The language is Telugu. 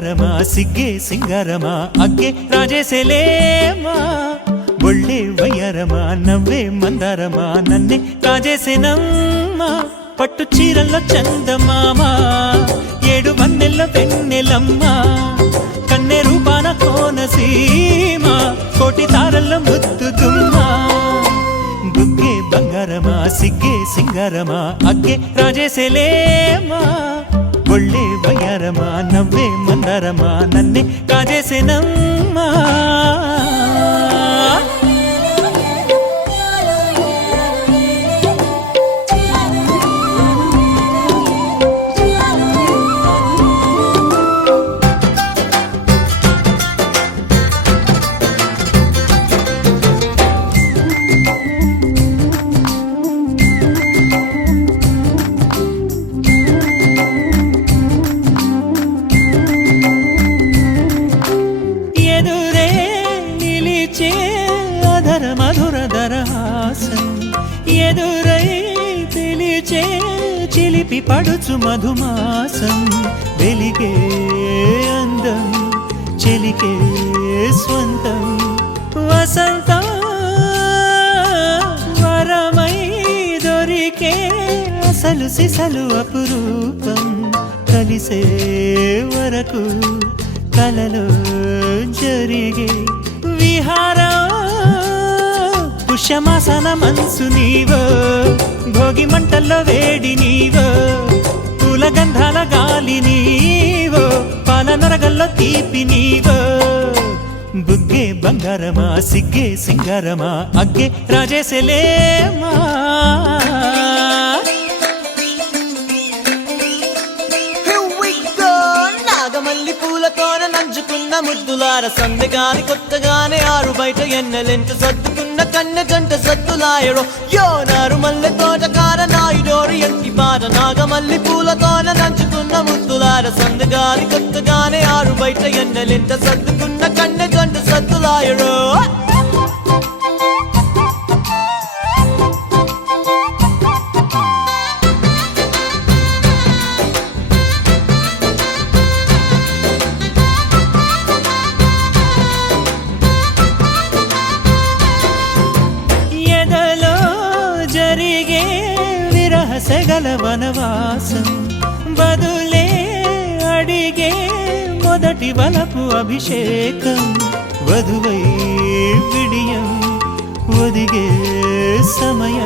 బంగారమా సిగ్గే సింగారమా అగ్గే రాజేసేలేమా ఒళ్ళే వయ్యారమా నవ్వే మందారమా నన్నే కాజేసేనమ్మా పట్టు చీరల్లో చందమామా ఏడు వన్నెల్ల వెన్నెలమ్మా కన్నె రూపాన కోనసీమా కోటి తారల్లో ముద్దుతుమ్మా బుగ్గే బంగారమా సిగ్గే సింగారమా అగ్గే రాజేసేలేమా ఒళ్ళే వయ్యారమా నవ్వే మందారమా నన్నే కాజేసేనమ్మా మధురధరహాసం ఎదురై పిలిచే చిలిపి పడుచు మధుమాసం వెలిగే అందం చెలికే స్వంతం వసంతం వరమై దొరికే అసలు సిసలు అపురూపం కలిసే వరకు కలలో జరిగే విహారం పుష్యమాసన మనసు నీవో భోగి మంటల్లో వేడి నీవో పూల గంధాల గాలి నీవో పాల నరగల్లో తీపి నీవో బుగ్గే బంగారమా సిగ్గే సింగారమా అగ్గే రాజేసేలేమా నాగమల్లి పూలతోన నంచుకున్న ముద్దులార సందగాని కొత్తగానే ఆరు బయట ఎన్నెలెంట సర్దుకున్న కన్నె జంట సద్దులాయడో యోనారు మల్లె తోటకార నాయుడోరు ఎంటి పాట నాగమల్లి పూలతోన నంచుకున్న ముద్దులార సందగాని కొత్తగానే ఆరు బయట ఎన్నెలెంట సర్దుకున్న కన్నె జంట సద్దులాయడో సెగల వనవాసం బదులే అడిగే మొదటి వలపు అభిషేకం వధువై విడియం ఒదిగే సమయం